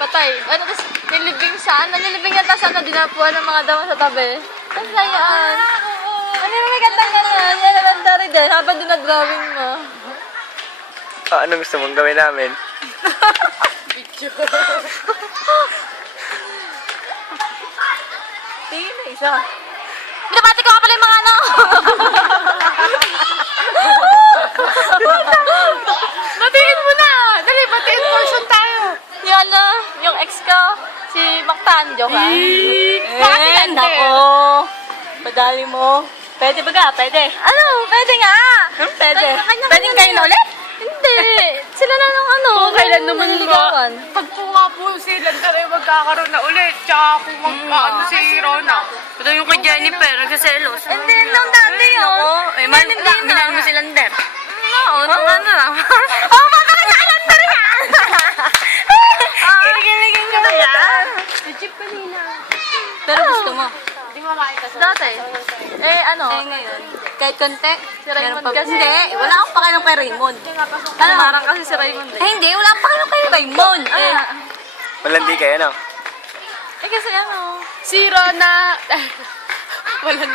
Patay. Ano, tapos nilibing siya. Nilibing niya, tapos ano, dinapuan ng mga damo sa tabi. Ang sayaan. Ano yung may kantang gano'n? Yan elementary din, habang dinadrawing mo. Anong gusto mong gawin namin? Tingin na isa. Binabati ko nga pala yung mga ano. Batiin mo na! Dali, batiin portion tayo! Yung ano, yung ex ko, si Mactan, joke ah. Nako! Padali mo. Pwede ba ka? Pwede. Ano? Pwede nga. Pwede. Pwedeng kayo na ulit? Hindi. Sila na nung ano. Kung kailan naman nililigawan. Pag pumapo sila, tayo magkakaroon na ulit. Tsaka kung magkaano si Rona. Ito yung kay Jennifer, nagsaselos. Hindi, nung dati yun. Minahal mo si Lander. Oo, nung ano lang. Oh, baka ka calendar yan! Kinikiligin ko na yan. Jeep kanina. Pero gusto mo? Hindi mo makita sa... Dati. Ano? ngayon. Kahit konti. Si Raymond kasi. Hindi, wala akong pakialam kay Raymond. Ano? Parang kasi si Raymond eh. Hindi, wala akong pakialam kay Raymond. Malandi kayo, no? Eh kasi ano. Si Rona... Walang